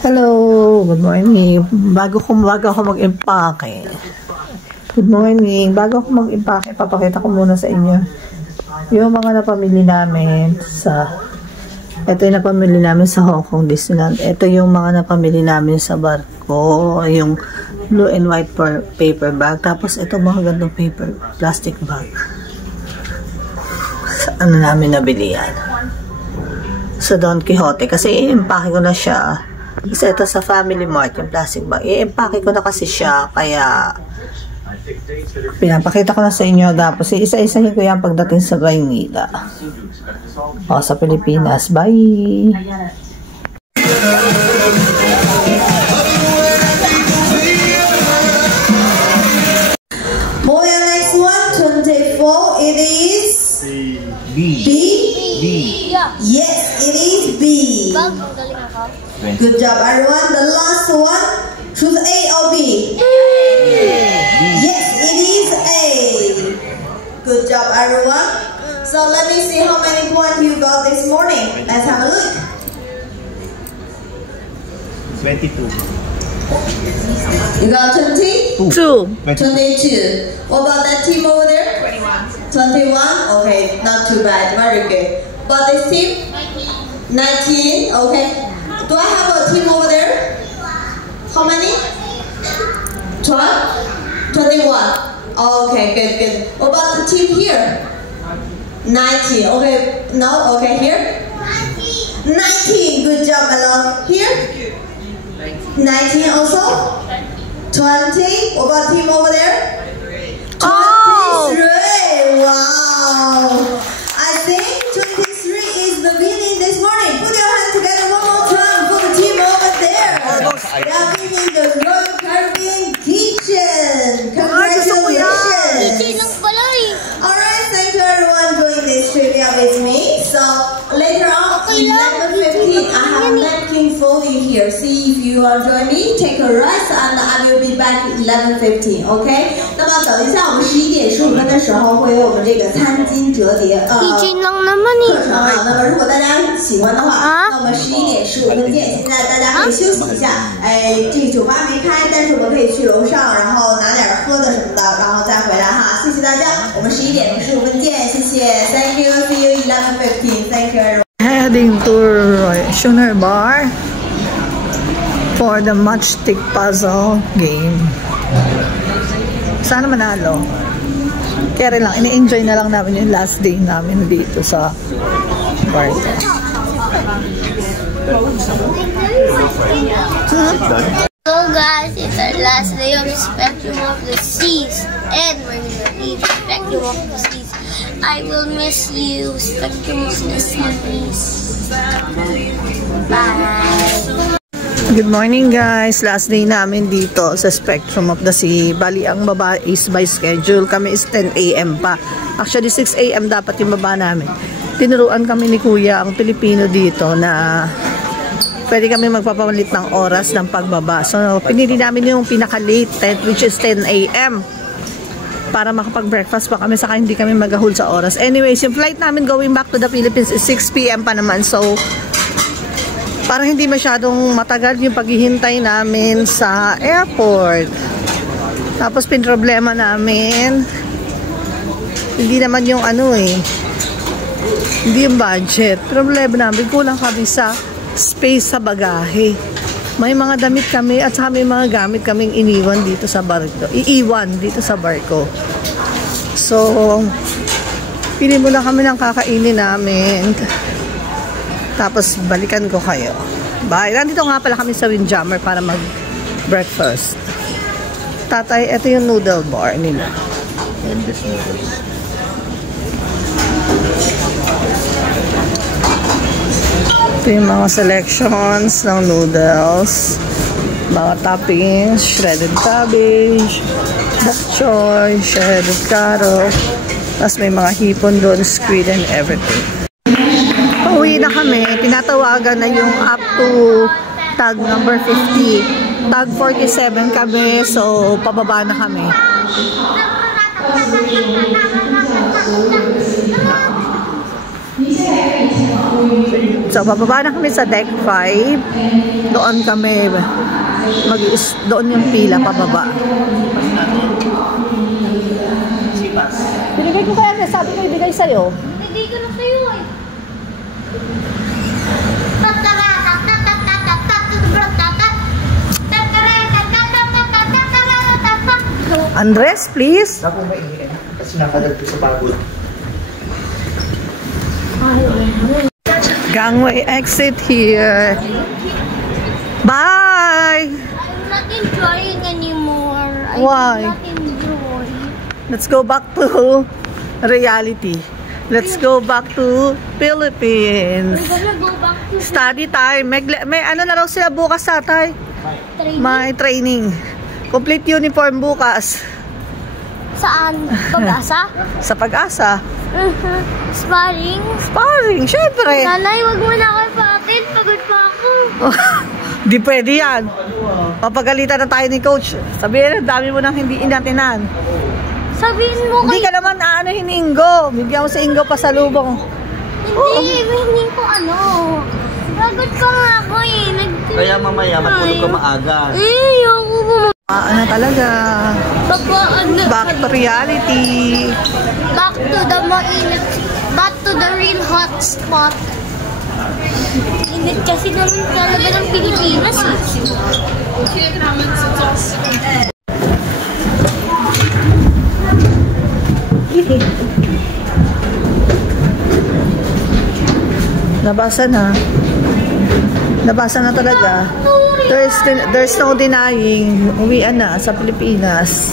Hello, good morning. Bago ako mag-impake. Good morning. Bago ako mag-impake, papakita ko muna sa inyo yung mga napamili namin ito yung napamili namin sa Hong Kong Disneyland. Ito yung mga napamili namin sa barko, yung blue and white paper bag. Tapos ito mga gandong plastic bag. Ano namin nabili yan? Sa Don Quixote. Kasi i-impake ko na siya. Kasi ito sa Family Mart, yung plastic bag. I-impake ko na kasi siya. Kaya pinapakita ko na sa inyo. Tapos isa-isahin ko yan pagdating sa Maynila. O, sa Pilipinas. Bye! Moya, next one, 24. It is B. Yes, it is B. Good job, everyone. The last one, choose A or B. Yes, it is A. Good job, everyone. So let me see how many points you got this morning. Let's have a look. 22. You got 20? 22. What about that team over there? 21. Okay, not too bad. Very good. But this team? 19. Okay. Do I have a team over there? How many? 12? 21. Okay, good. What about the team here? 19. Okay. No? Okay, here? 19. Good job, Melon. Here? 19 also? 20. What about team over there? 23. Wow. I think 23 is the winning this morning. Put your hands together one more time for the team over there. They are winning the Royal Caribbean Kitchen. Congratulations. Alright, thank you everyone doing this trivia with me. So later on, 11:15, I have napkin for you here. See if you are joining me. Take a rest, and I will be back 11:15. OK？ 那么等一下，我们11:15的时候会有我们这个餐巾折叠课程啊。那么如果大家喜欢的话，那我们11:15见。现在大家可以休息一下。哎，这个酒吧没开，但是我们可以去楼上，然后拿点喝的什么的，然后再回来哈。谢谢大家，我们11:15见。谢谢 ，Thank you, see you 11:15. Thank you everyone. Heading to Schooner Bar for the matchstick puzzle game. Sana manalo. Kaya rin lang, ini-enjoy na lang namin yung last day namin dito sa bar. So guys, it's our last day of Spectrum of the Seas, and we're gonna leave Spectrum of the Seas. I will miss you, Spectrum of the Seas. Bye! Good morning guys, last day namin dito sa Spectrum of the Sea. Bali ang baba is by schedule, kami is 10 AM pa. Actually 6 AM dapat yung baba namin. Tinuruan kami ni Kuya ang Pilipino dito na pwede kami magpapalit ng oras ng pagbaba. So pinili namin yung pinaka-late, which is 10 AM para makapag-breakfast pa kami, saka hindi kami magahol sa oras. Anyways, yung flight namin going back to the Philippines is 6 PM pa naman. So parang hindi masyadong matagal yung paghihintay namin sa airport. Tapos pinroblema namin, hindi naman yung hindi yung budget. Problema namin, kulang kami sa space sa bagahe. May mga damit kami at saka may mga gamit kaming iiwan dito sa barko. So pili muna kami ng kakainin namin. Tapos balikan ko kayo. Bye. Nandito nga pala kami sa Windjammer para mag-breakfast. Tatay, ito yung noodle bar nila. And this noodles. Ito yung mga selections ng noodles. Mga toppings, shredded cabbage, bok choy, shredded carrot. Tapos may mga hipon doon, squid and everything. Uwi na kami, tinatawagan na yung up to tag number 50. Tag 47 kami, so pababa na kami. So, bababa na kami sa deck 5. Doon kami, doon yung pila pababa. Binigay ko kaya, sabi ko ibigay sa'yo. Hindi ko na sa'yo eh. Andres, please. Ako mainit. Kasi nakadagpo sa pagod. Gangway exit here. Bye! I'm not enjoying anymore. Why? I did not enjoy. Let's go back to reality. Let's go back to Philippines. We're gonna go back to Study time. May ano na raw sila bukas tatay? training. May training. Complete uniform bukas. Saan? Pag-asa? Sa Pag-asa. Sparring? Sparring, syempre. Nanay, wag mo na kayo pa atin. Pagod pa ako. Di pwede yan. Papagalitan na tayo ni coach. Sabihin, dami mo nang hindi inatinan. Sabihin mo Hindi kay... ka naman aanuhin Ingo. Bigyan mo si Ingo pasalubong. Hindi ko ano. Pagod pa nga ako eh. Kaya mamaya, matulog ka maaga. Ayoko mo. Ano talaga? Back to reality. Back to the mainit. Back to the real hot spot. Init kasi naman talaga ng Pilipinas eh. Nabasa na. Nabasa na talaga. There's no denying. Uwian na sa Pilipinas.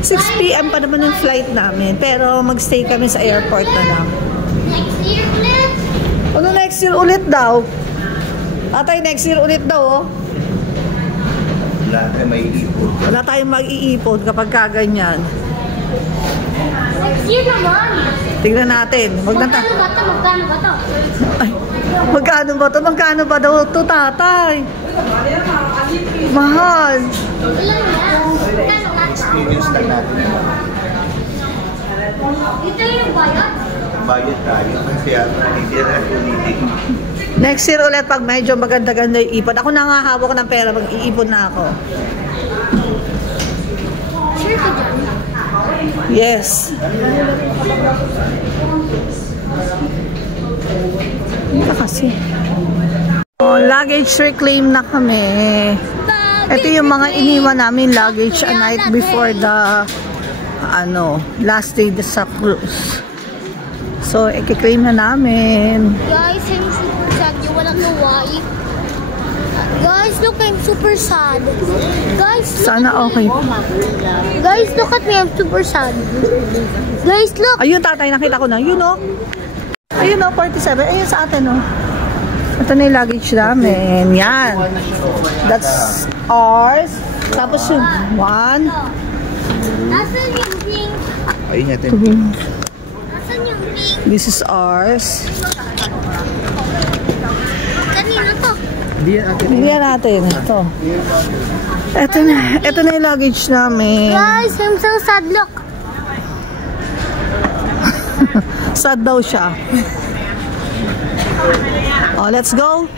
6 p.m. pa naman yung flight namin. Pero magstay kami sa airport na lang. Next year ulit. Ano next year ulit daw? Atay, next year ulit daw, oh. Wala tayong may iipon. Wala tayong mag-iipon kapag kaganyan. Next year naman. Tingnan natin. Magkano ba ito? Magkano ba ito? Ay, magkano ba to? Magkano ba daw to, tatay? Mahal. Ilan yan? Magkano nga? Experience lang natin. Ito yung bayad? Bayad tayo. Kaya hindi na ulitin. Next year ulit pag medyo maganda-ganda yung ipon. Ako nangahawak ng pera pag iipon na ako. Sure ka dyan? Yes. Ano kasi? Oh, luggage reclaim na kami. Ito yung mga iniwan namin luggage a night before the last day sa cruise. So, i-claim na namin. Guys, I'm super sad. You wanna know why? Guys, look, I'm super sad. Guys, look Sana at me. okay. Guys, look at me. I'm super sad. Guys, look. Ayun, tatay, nakita ko na. Yun, oh. Ayun, oh, 47. Ayun sa atin, oh. Ito na yung luggage namin. Yan. That's ours. Tapos yung one. Nasaan yung pink? Ayun natin. Nasaan yung pink? This is ours. Kanino to? Hindi yan natin. Bigyan natin. Ito. Ito na yung luggage namin. Guys, I'm so sad. Look. Sad daw siya. Oh, let's go.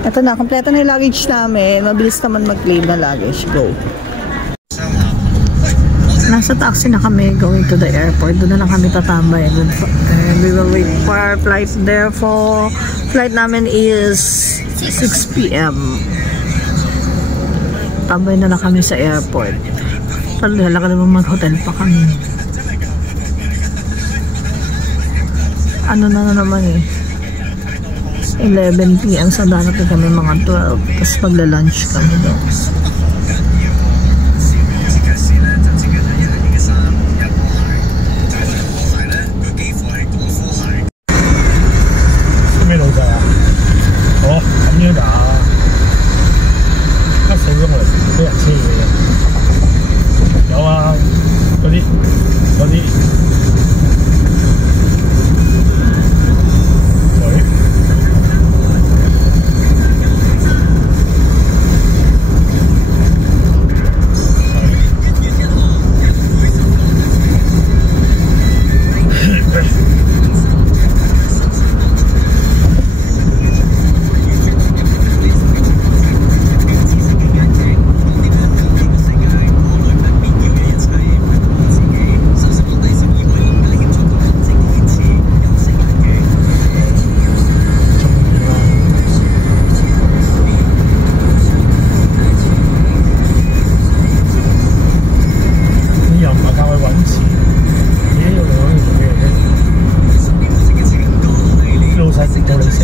Ito na, kompleto na yung luggage namin. Mabilis naman mag-claim na luggage. Go. Nasa taxi na kami going to the airport. Doon na lang kami tatambay. And we will wait for our flight. Therefore, flight namin is 6 p.m. Tambay na lang kami sa airport. Talaga naman mag-hotel pa kami. Ano na naman eh. 11 p.m. So, darating kami mga 12. Tapos magla-lunch kami doon.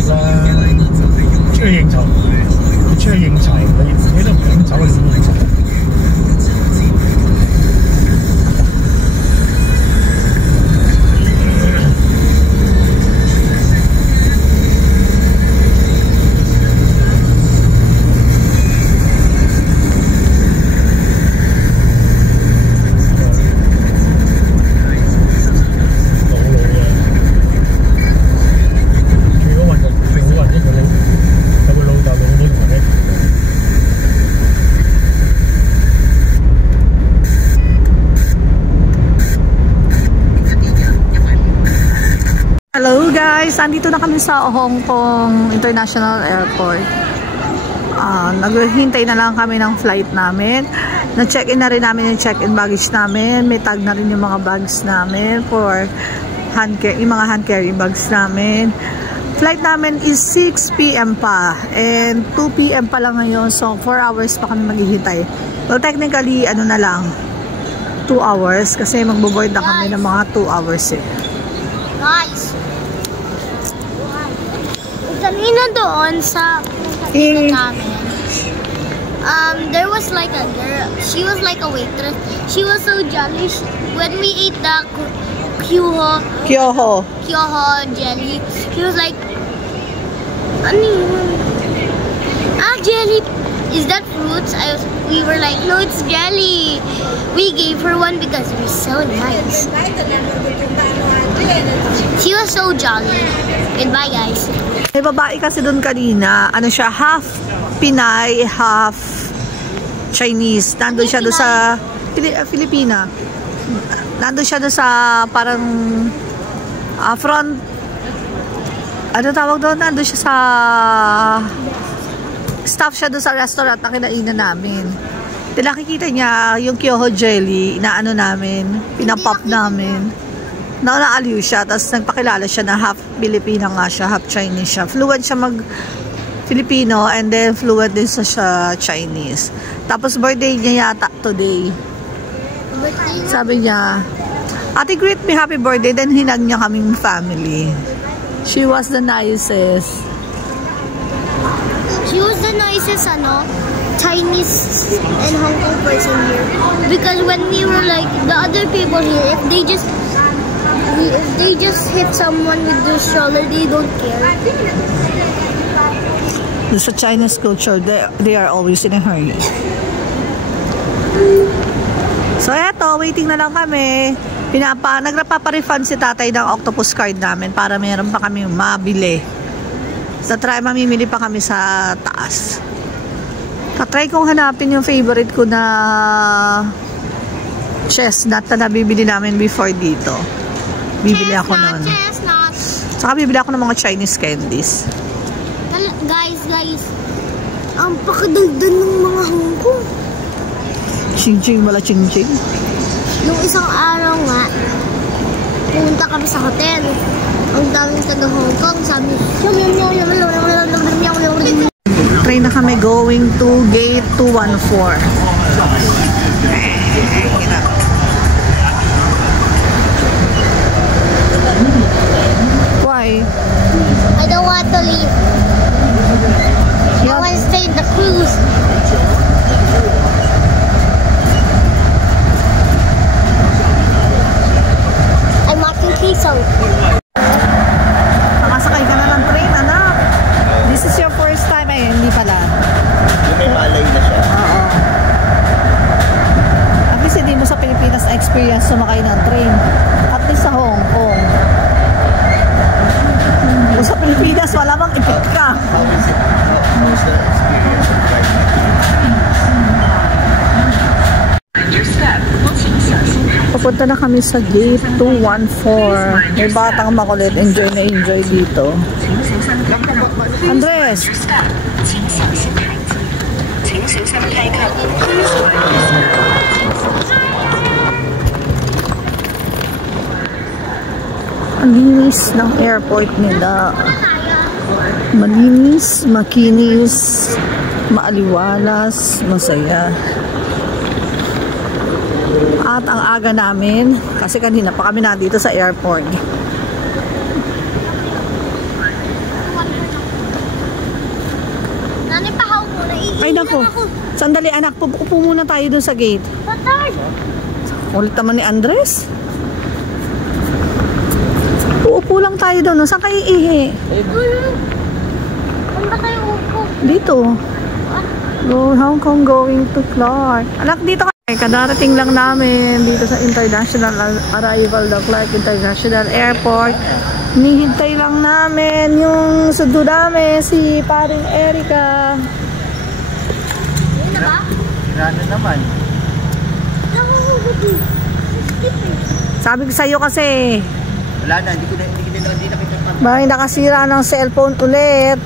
識啦，出去應酬，你出去應酬，你都唔飲酒，你點應酬？Hello guys, andito na kami sa Hong Kong International Airport. Naghihintay na lang kami ng flight namin. Na-check-in na rin namin yung check-in baggage namin. May tag na rin yung mga bags namin for yung mga hand carry bags namin. Flight namin is 6 PM pa and 2 PM pa lang ngayon, so 4 hours pa kami maghihintay. Well, technically, ano na lang, 2 hours kasi magbo-board na kami ng mga 2 hours eh. Guys, kanina doon sa namin, there was like a girl. She was like a waitress. She was so jolly. When we ate the Kyoho jelly, she was like, ano yun? Jelly. Is that fruits? We were like, no, it's jelly. We gave her one because we're so nice. She was so jolly. Goodbye, guys. May babae kasi doon kanina, ano siya, half Pinay, half Chinese. Nandun siya doon sa Filipina. Nandun siya doon sa parang front, ano tawag doon? Nandun siya sa staff siya doon sa restaurant na kinainan namin. Nakikita niya yung Kyoho jelly, inaano namin, pinapop namin. Naaliw siya, tapos nagpakilala siya na half Filipina nga siya, half Chinese siya. Fluent siya mag-Filipino and then fluent din sa Chinese. Tapos birthday niya yata today. Sabi niya, Ate, greet me happy birthday. Then hinag niya kaming family. She was the nicest. She was the nicest, Chinese and Hong Kong person here. Because when we were like, the other people here, if they just hit someone with their stroller, they don't care. Sa Chinese culture, they are always in a hurry. So eto, waiting na lang kami. Nagpapa-refund si tatay ng octopus card namin para meron pa kami mabili. Mamimili pa kami sa taas. Try kong hanapin yung favorite ko na chestnut na nabibili namin before dito. Bibili ako nun. Saka bibili ako ng mga Chinese candies. Guys, ang pakadagdan ng mga Hong Kong. Ching-ching, wala ching-ching. Yung isang araw nga, pumunta kami sa hotel. Ang daming taga Hong Kong, sabi, train na kami going to gate 214. Why? I don't want to leave. I want to stay in the cruise. I'm watching Kiso. Nakasakay ka na ng train, anak. This is your first time eh, hindi pala. Yung may malay na siya. Oo. At least hindi mo sa Pilipinas experience sumakay ng train. At least sa Hong Kong. Kung sa Pilipinas, wala bang ipit ka. How is it? How's the experience of driving? Papunta na kami sa gate 214. May batang makulit. Enjoy na enjoy dito. Andres! Ang linis ng airport nila. Malinis, makinis, maaliwalas, masaya. At ang aga namin, kasi kanina pa kami nandito sa airport. nako. Sandali anak, upo muna tayo dun sa gate. Ulit naman ni Andres. Uupo lang tayo doon. Saan kayo ihi? Saan ba tayo upo? Dito. Go Hong Kong going to Clark. Anak, dito ka. Kadarating lang namin dito sa international arrival ng Clark International Airport. Nihintay lang namin yung sundo namin, si paring Erica. Yun na ba? Sirana naman. Sabi ko sa'yo kasi, Wala na, hindi na kita bakit nakasira ng cellphone ulit.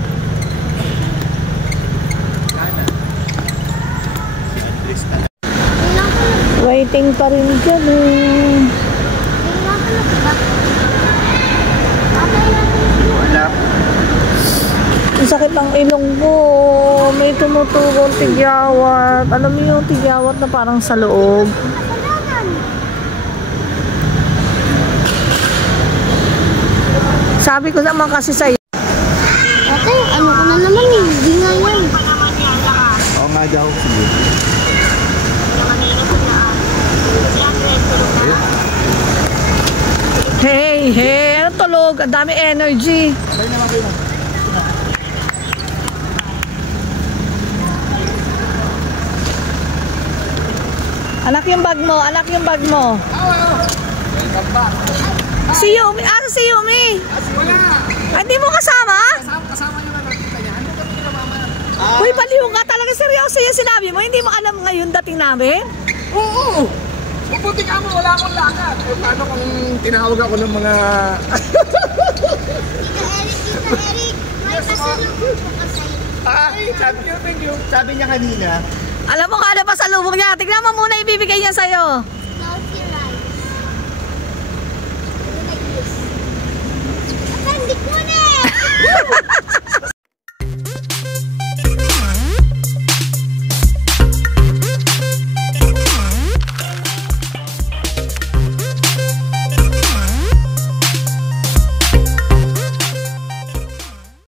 Waiting pa rin dyan eh. Wala. Ang sakit ng ilong ko. May tumutulong tigyawat. Alam mo yung tigyawat na parang sa loob. Sabi ko naman kasi sa'yo. Ate, ano ko na naman eh. Hindi nga yan. Oo nga daw. Sige. Hey, hey, ano tulog? Ang dami energy. Anak yung bag mo, anak yung bag mo. Si Yumi, ano si Yumi? Hindi mo kasama? Kasama yung nakita niya. Ano kami nila mama? Uy, baliw ka talaga, seryoso yung sinabi mo. Hindi mo alam ngayon dating namin? Oo! Mabuti ka mo, wala akong lakad. Eh, paano kung tinawag ako ng mga... Tita Eric, may pasalubong po kasi. Ay, sabi niya kanina. Alam mo ka na pa sa lubong niya. Tignan mo muna ibibigay niya sa'yo. Healthy rice. Like this. Appendix mo na eh!